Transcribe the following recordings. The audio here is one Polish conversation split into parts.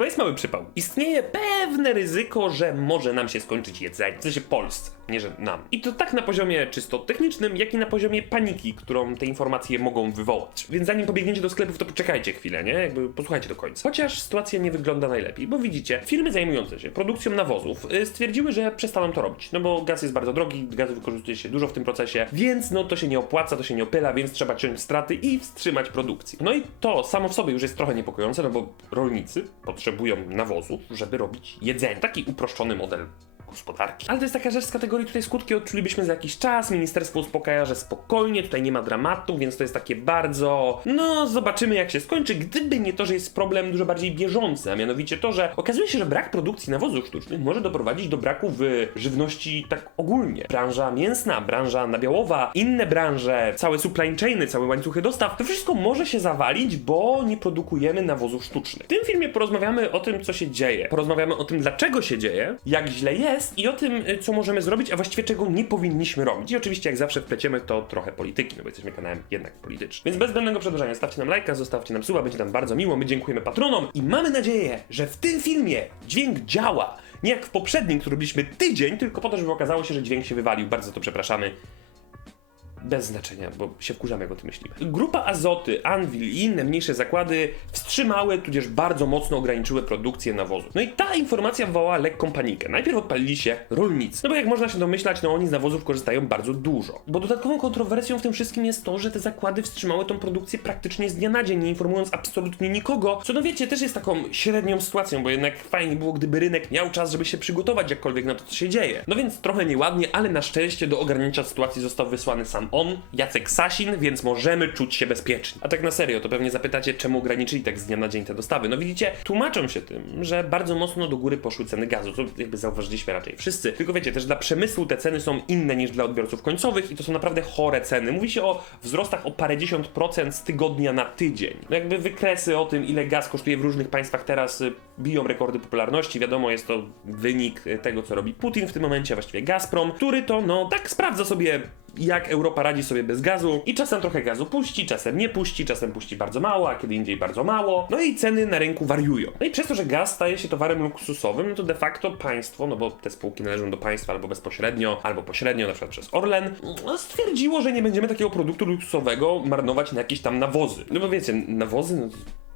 bo jest mały przypał. Istnieje pewne ryzyko, że może nam się skończyć jedzenie. W sensie Polsce, nie że nam. I to tak na poziomie czysto technicznym, jak i na poziomie paniki, którą te informacje mogą wywołać. Więc zanim pobiegniecie do sklepów, to poczekajcie chwilę, nie? Jakby posłuchajcie do końca. Chociaż sytuacja nie wygląda najlepiej, bo widzicie, firmy zajmujące się produkcją nawozów y, stwierdziły, że przestaną to robić. No bo gaz jest bardzo drogi, gazu wykorzystuje się dużo w tym procesie, więc no to się nie opłaca, to się nie opyla, więc trzeba ciąć straty i wstrzymać produkcję. No i to samo w sobie już jest trochę niepokojące, no bo rolnicy potrzebują nawozów, żeby robić jedzenie. Taki uproszczony model gospodarki. Ale to jest taka rzecz z kategorii, tutaj skutki odczulibyśmy za jakiś czas. Ministerstwo uspokaja, że spokojnie, tutaj nie ma dramatu, więc to jest takie bardzo. No, zobaczymy jak się skończy. Gdyby nie to, że jest problem dużo bardziej bieżący, a mianowicie to, że okazuje się, że brak produkcji nawozów sztucznych może doprowadzić do braku w żywności tak ogólnie. Branża mięsna, branża nabiałowa, inne branże, całe supply chainy, całe łańcuchy dostaw, to wszystko może się zawalić, bo nie produkujemy nawozów sztucznych. W tym filmie porozmawiamy o tym, co się dzieje. Porozmawiamy o tym, dlaczego się dzieje, jak źle jest i o tym, y, co możemy zrobić, a właściwie czego nie powinniśmy robić. I oczywiście, jak zawsze wpleciemy to trochę polityki, no bo jesteśmy kanałem jednak politycznym. Więc bez zbędnego przedłużania, stawcie nam lajka, zostawcie nam suba, będzie nam bardzo miło, my dziękujemy patronom i mamy nadzieję, że w tym filmie dźwięk działa. Nie jak w poprzednim, który robiliśmy tydzień, tylko po to, żeby okazało się, że dźwięk się wywalił. Bardzo to przepraszamy bez znaczenia, bo się wkurzamy, jak o tym myślimy. Grupa Azoty, Anvil i inne mniejsze zakłady wstrzymały, tudzież bardzo mocno ograniczyły produkcję nawozu. No i ta informacja wywołała lekką panikę. Najpierw odpalili się rolnicy. No bo jak można się domyślać, no oni z nawozów korzystają bardzo dużo. Bo dodatkową kontrowersją w tym wszystkim jest to, że te zakłady wstrzymały tą produkcję praktycznie z dnia na dzień, nie informując absolutnie nikogo. Co no wiecie, też jest taką średnią sytuacją, bo jednak fajnie było, gdyby rynek miał czas, żeby się przygotować jakkolwiek na to, co się dzieje. No więc trochę nieładnie, ale na szczęście do ogarnięcia sytuacji został wysłany sam on, Jacek Sasin, więc możemy czuć się bezpieczni. A tak na serio, to pewnie zapytacie, czemu ograniczyli tak z dnia na dzień te dostawy. No widzicie, tłumaczą się tym, że bardzo mocno do góry poszły ceny gazu, co jakby zauważyliśmy raczej wszyscy. Tylko wiecie, też dla przemysłu te ceny są inne niż dla odbiorców końcowych i to są naprawdę chore ceny. Mówi się o wzrostach o parędziesiąt procent z tygodnia na tydzień. No jakby wykresy o tym, ile gaz kosztuje w różnych państwach teraz y, biją rekordy popularności. Wiadomo, jest to wynik y, tego, co robi Putin w tym momencie, właściwie Gazprom, który to no tak sprawdza sobie jak Europa radzi sobie bez gazu i czasem trochę gazu puści, czasem nie puści, czasem puści bardzo mało, a kiedy indziej bardzo mało. No i ceny na rynku wariują. No i przez to, że gaz staje się towarem luksusowym, no to de facto państwo, no bo te spółki należą do państwa albo bezpośrednio, albo pośrednio, na przykład przez Orlen, no stwierdziło, że nie będziemy takiego produktu luksusowego marnować na jakieś tam nawozy. No bo wiecie, nawozy, no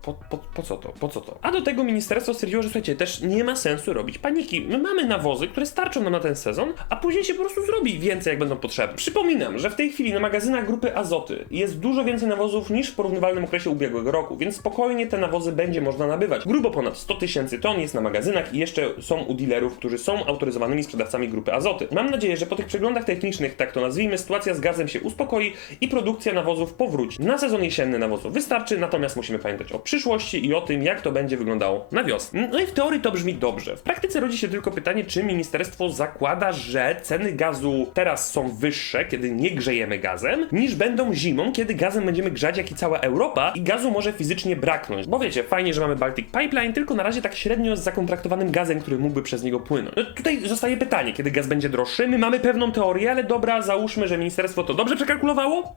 po, po, po, co to? Po co to? A do tego ministerstwo stwierdziło, że słuchajcie, też nie ma sensu robić paniki. My mamy nawozy, które starczą nam na ten sezon, a później się po prostu zrobi więcej, jak będą potrzebne. Przypominam, że w tej chwili na magazynach grupy Azoty jest dużo więcej nawozów niż w porównywalnym okresie ubiegłego roku, więc spokojnie te nawozy będzie można nabywać. Grubo ponad 100 tysięcy ton jest na magazynach i jeszcze są u dealerów, którzy są autoryzowanymi sprzedawcami grupy Azoty. Mam nadzieję, że po tych przeglądach technicznych, tak to nazwijmy, sytuacja z gazem się uspokoi i produkcja nawozów powróci. Na sezon jesienny nawozów wystarczy, natomiast musimy pamiętać o przyszłości i o tym, jak to będzie wyglądało na wiosnę. No i w teorii to brzmi dobrze. W praktyce rodzi się tylko pytanie, czy ministerstwo zakłada, że ceny gazu teraz są wyższe, kiedy nie grzejemy gazem, niż będą zimą, kiedy gazem będziemy grzać jak i cała Europa i gazu może fizycznie braknąć. Bo wiecie, fajnie, że mamy Baltic Pipeline, tylko na razie tak średnio z zakontraktowanym gazem, który mógłby przez niego płynąć. No tutaj zostaje pytanie, kiedy gaz będzie droższy. My mamy pewną teorię, ale dobra, załóżmy, że ministerstwo to dobrze przekalkulowało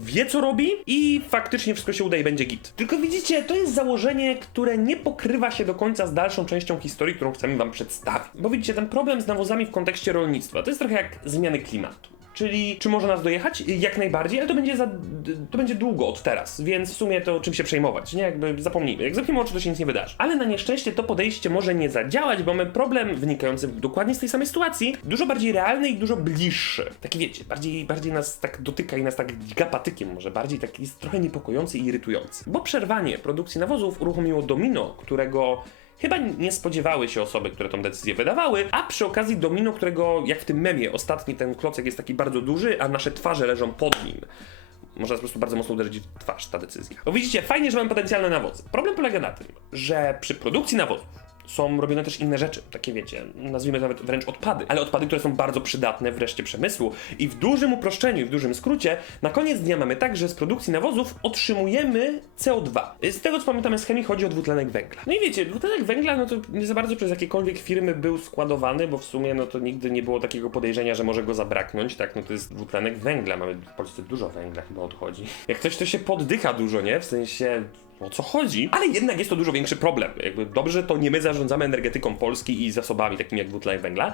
wie co robi i faktycznie wszystko się uda i będzie git. Tylko widzicie, to jest założenie, które nie pokrywa się do końca z dalszą częścią historii, którą chcemy wam przedstawić. Bo widzicie, ten problem z nawozami w kontekście rolnictwa to jest trochę jak zmiany klimatu. Czyli czy może nas dojechać? Jak najbardziej, ale to będzie, za, to będzie długo od teraz, więc w sumie to czym się przejmować, nie? Jakby zapomnijmy. Jak zamkniemy oczy, to się nic nie wydarzy. Ale na nieszczęście to podejście może nie zadziałać, bo mamy problem wynikający dokładnie z tej samej sytuacji, dużo bardziej realny i dużo bliższy. Taki wiecie, bardziej, bardziej nas tak dotyka i nas tak gapatykiem może, bardziej taki jest trochę niepokojący i irytujący. Bo przerwanie produkcji nawozów uruchomiło domino, którego Chyba nie spodziewały się osoby, które tą decyzję wydawały, a przy okazji domino, którego jak w tym memie, ostatni ten klocek jest taki bardzo duży, a nasze twarze leżą pod nim. Może po prostu bardzo mocno uderzyć w twarz ta decyzja. Bo widzicie, fajnie, że mamy potencjalne nawozy. Problem polega na tym, że przy produkcji nawozów są robione też inne rzeczy, takie wiecie, nazwijmy nawet wręcz odpady, ale odpady, które są bardzo przydatne w reszcie przemysłu. I w dużym uproszczeniu w dużym skrócie, na koniec dnia mamy tak, że z produkcji nawozów otrzymujemy CO2. Z tego co pamiętamy z chemii chodzi o dwutlenek węgla. No i wiecie, dwutlenek węgla no to nie za bardzo przez jakiekolwiek firmy był składowany, bo w sumie no to nigdy nie było takiego podejrzenia, że może go zabraknąć, tak? No to jest dwutlenek węgla, mamy w Polsce dużo węgla chyba odchodzi. Jak coś to się poddycha dużo, nie? W sensie o co chodzi, ale jednak jest to dużo większy problem. Jakby dobrze, to nie my zarządzamy energetyką Polski i zasobami takimi jak dwutlenek węgla.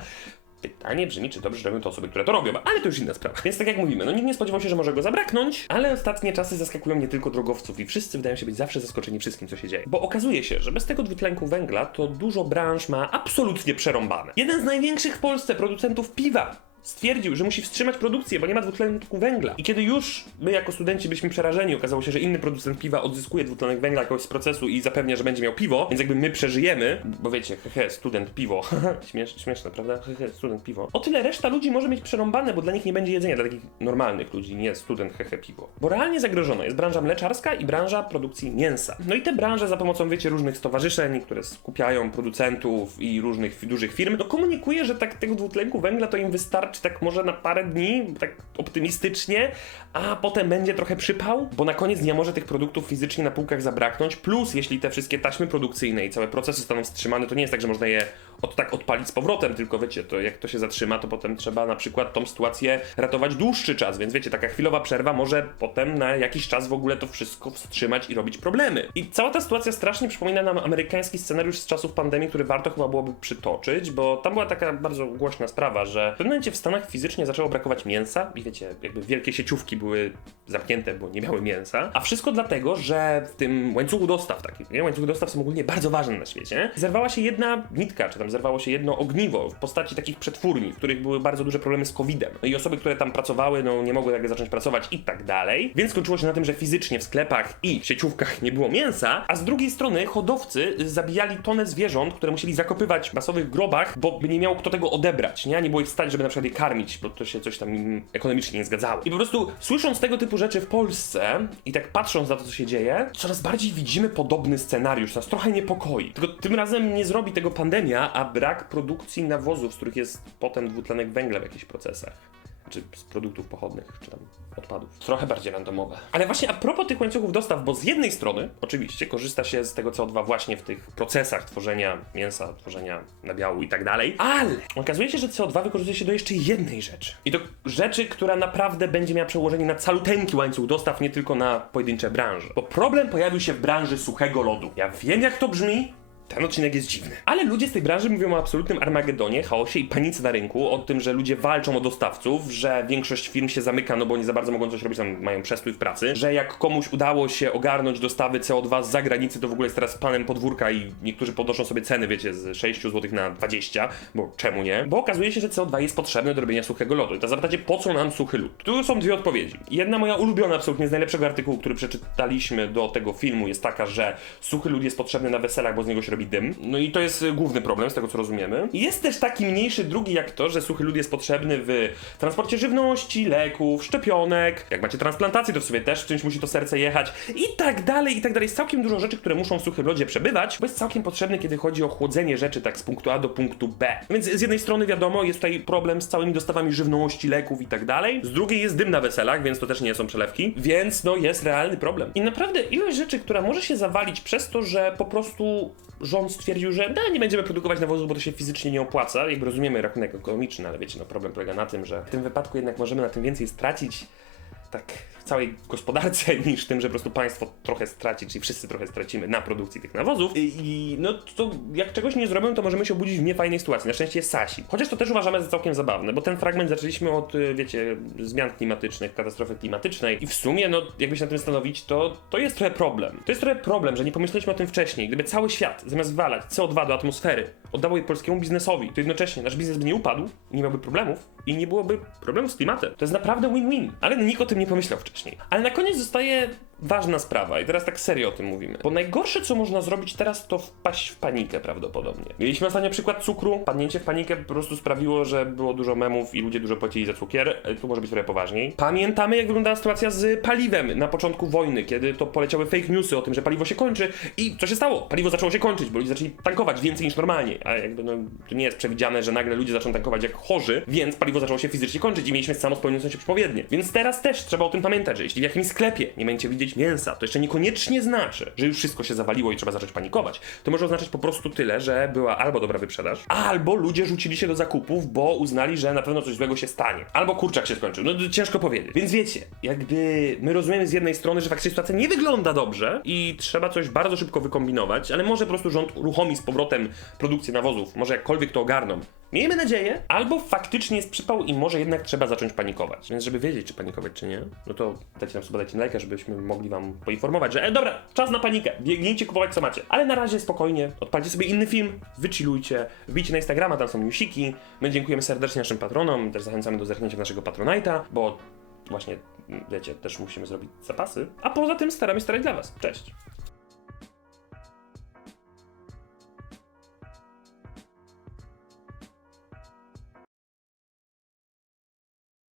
Pytanie brzmi, czy dobrze robią to osoby, które to robią, ale to już inna sprawa. Więc tak jak mówimy, no nikt nie spodziewał się, że może go zabraknąć, ale ostatnie czasy zaskakują nie tylko drogowców i wszyscy wydają się być zawsze zaskoczeni wszystkim, co się dzieje. Bo okazuje się, że bez tego dwutlenku węgla to dużo branż ma absolutnie przerąbane. Jeden z największych w Polsce producentów piwa stwierdził, że musi wstrzymać produkcję, bo nie ma dwutlenku węgla. I kiedy już my jako studenci byliśmy przerażeni, okazało się, że inny producent piwa odzyskuje dwutlenek węgla jakoś z procesu i zapewnia, że będzie miał piwo, więc jakby my przeżyjemy, bo wiecie, hehe, student piwo, Śmiesz, śmieszne, prawda? Hehe, student piwo. O tyle reszta ludzi może mieć przerąbane, bo dla nich nie będzie jedzenia, dla takich normalnych ludzi, nie student hehe piwo. Bo realnie zagrożona jest branża mleczarska i branża produkcji mięsa. No i te branże za pomocą, wiecie, różnych stowarzyszeń, które skupiają producentów i różnych dużych firm, no komunikuje, że tak tego dwutlenku węgla to im wystarczy tak może na parę dni, tak optymistycznie, a potem będzie trochę przypał, bo na koniec dnia może tych produktów fizycznie na półkach zabraknąć, plus jeśli te wszystkie taśmy produkcyjne i całe procesy zostaną wstrzymane, to nie jest tak, że można je od tak odpalić z powrotem, tylko wiecie, to jak to się zatrzyma, to potem trzeba na przykład tą sytuację ratować dłuższy czas, więc wiecie, taka chwilowa przerwa może potem na jakiś czas w ogóle to wszystko wstrzymać i robić problemy. I cała ta sytuacja strasznie przypomina nam amerykański scenariusz z czasów pandemii, który warto chyba byłoby przytoczyć, bo tam była taka bardzo głośna sprawa, że w pewnym momencie w Stanach fizycznie zaczęło brakować mięsa i wiecie, jakby wielkie sieciówki były zamknięte, bo nie miały mięsa, a wszystko dlatego, że w tym łańcuchu dostaw takich, nie? Łańcuchy dostaw są ogólnie bardzo ważne na świecie. Zerwała się jedna nitka, czy tam zerwało się jedno ogniwo w postaci takich przetwórni, w których były bardzo duże problemy z COVID-em. No i osoby, które tam pracowały, no nie mogły jakby zacząć pracować i tak dalej. Więc skończyło się na tym, że fizycznie w sklepach i w sieciówkach nie było mięsa, a z drugiej strony hodowcy zabijali tonę zwierząt, które musieli zakopywać w masowych grobach, bo nie miał kto tego odebrać, nie? Nie było ich stanie, żeby na przykład je karmić, bo to się coś tam im ekonomicznie nie zgadzało. I po prostu słysząc tego typu rzeczy w Polsce i tak patrząc na to, co się dzieje, coraz bardziej widzimy podobny scenariusz, nas trochę niepokoi. Tylko tym razem nie zrobi tego pandemia, a brak produkcji nawozów, z których jest potem dwutlenek węgla w jakichś procesach. Czy z produktów pochodnych, czy tam odpadów. Trochę bardziej randomowe. Ale właśnie a propos tych łańcuchów dostaw, bo z jednej strony oczywiście korzysta się z tego CO2 właśnie w tych procesach tworzenia mięsa, tworzenia nabiału i tak dalej, ale okazuje się, że CO2 wykorzystuje się do jeszcze jednej rzeczy. I to rzeczy, która naprawdę będzie miała przełożenie na caluteńki łańcuch dostaw, nie tylko na pojedyncze branże. Bo problem pojawił się w branży suchego lodu. Ja wiem jak to brzmi, ten odcinek jest dziwny. Ale ludzie z tej branży mówią o absolutnym armagedonie, chaosie i panice na rynku, o tym, że ludzie walczą o dostawców, że większość firm się zamyka, no bo nie za bardzo mogą coś robić, tam mają przestój w pracy, że jak komuś udało się ogarnąć dostawy CO2 z zagranicy, to w ogóle jest teraz panem podwórka i niektórzy podnoszą sobie ceny, wiecie, z 6 zł na 20, bo czemu nie? Bo okazuje się, że CO2 jest potrzebne do robienia suchego lodu. I to zapytacie, po co nam suchy lód? Tu są dwie odpowiedzi. Jedna moja ulubiona absolutnie z najlepszego artykułu, który przeczytaliśmy do tego filmu jest taka, że suchy lód jest potrzebny na weselach, bo z niego się robi dym. No i to jest y, główny problem, z tego co rozumiemy. Jest też taki mniejszy, drugi jak to, że suchy lód jest potrzebny w transporcie żywności, leków, szczepionek. Jak macie transplantację, to w sobie też czymś musi to serce jechać i tak dalej, i tak dalej. Jest całkiem dużo rzeczy, które muszą w suchym lodzie przebywać, bo jest całkiem potrzebny, kiedy chodzi o chłodzenie rzeczy tak z punktu A do punktu B. Więc z jednej strony wiadomo, jest tutaj problem z całymi dostawami żywności, leków i tak dalej. Z drugiej jest dym na weselach, więc to też nie są przelewki. Więc no jest realny problem. I naprawdę ilość rzeczy, która może się zawalić przez to, że po prostu rząd stwierdził, że da, nie będziemy produkować nawozu, bo to się fizycznie nie opłaca. Jakby rozumiemy rachunek ekonomiczny, ale wiecie, no problem polega na tym, że w tym wypadku jednak możemy na tym więcej stracić tak całej gospodarce niż tym, że po prostu państwo trochę straci, czyli wszyscy trochę stracimy na produkcji tych nawozów. I, no to jak czegoś nie zrobimy, to możemy się obudzić w niefajnej sytuacji. Na szczęście jest Sasi. Chociaż to też uważamy za całkiem zabawne, bo ten fragment zaczęliśmy od, y, wiecie, zmian klimatycznych, katastrofy klimatycznej i w sumie, no jakby się na tym stanowić, to, to jest trochę problem. To jest trochę problem, że nie pomyśleliśmy o tym wcześniej. Gdyby cały świat, zamiast walać CO2 do atmosfery, oddawał je polskiemu biznesowi, to jednocześnie nasz biznes by nie upadł, nie miałby problemów i nie byłoby problemów z klimatem. To jest naprawdę win-win. Ale nikt o tym nie pomyślał wcześniej. Ale na koniec zostaje ważna sprawa i teraz tak serio o tym mówimy. Bo najgorsze, co można zrobić teraz, to wpaść w panikę prawdopodobnie. Mieliśmy ostatnio przykład cukru. Padnięcie w panikę po prostu sprawiło, że było dużo memów i ludzie dużo płacili za cukier. E, Tu może być trochę poważniej. Pamiętamy, jak wyglądała sytuacja z paliwem na początku wojny, kiedy to poleciały fake newsy o tym, że paliwo się kończy i co się stało? Paliwo zaczęło się kończyć, bo ludzie zaczęli tankować więcej niż normalnie. A jakby no, to nie jest przewidziane, że nagle ludzie zaczną tankować jak chorzy, więc paliwo zaczęło się fizycznie kończyć i mieliśmy samo spełniające się przepowiednie. Więc teraz też trzeba o tym pamiętać, że jeśli w jakimś sklepie nie będziecie widzieć mięsa, to jeszcze niekoniecznie znaczy, że już wszystko się zawaliło i trzeba zacząć panikować. To może oznaczać po prostu tyle, że była albo dobra wyprzedaż, albo ludzie rzucili się do zakupów, bo uznali, że na pewno coś złego się stanie. Albo kurczak się skończył. No ciężko powiedzieć. Więc wiecie, jakby my rozumiemy z jednej strony, że faktycznie sytuacja nie wygląda dobrze i trzeba coś bardzo szybko wykombinować, ale może po prostu rząd uruchomi z powrotem produkcję nawozów, może jakkolwiek to ogarną. Miejmy nadzieję, albo faktycznie jest przypał i może jednak trzeba zacząć panikować. Więc żeby wiedzieć, czy panikować, czy nie, no to dajcie nam sobie dajcie lajka, żebyśmy mogli wam poinformować, że e, dobra, czas na panikę, biegnijcie kupować co macie. Ale na razie spokojnie, odpalcie sobie inny film, wychillujcie, wbijcie na Instagrama, tam są newsiki. My dziękujemy serdecznie naszym patronom, też zachęcamy do zerknięcia naszego Patronite'a, bo właśnie, wiecie, też musimy zrobić zapasy. A poza tym staramy się starać dla was. Cześć!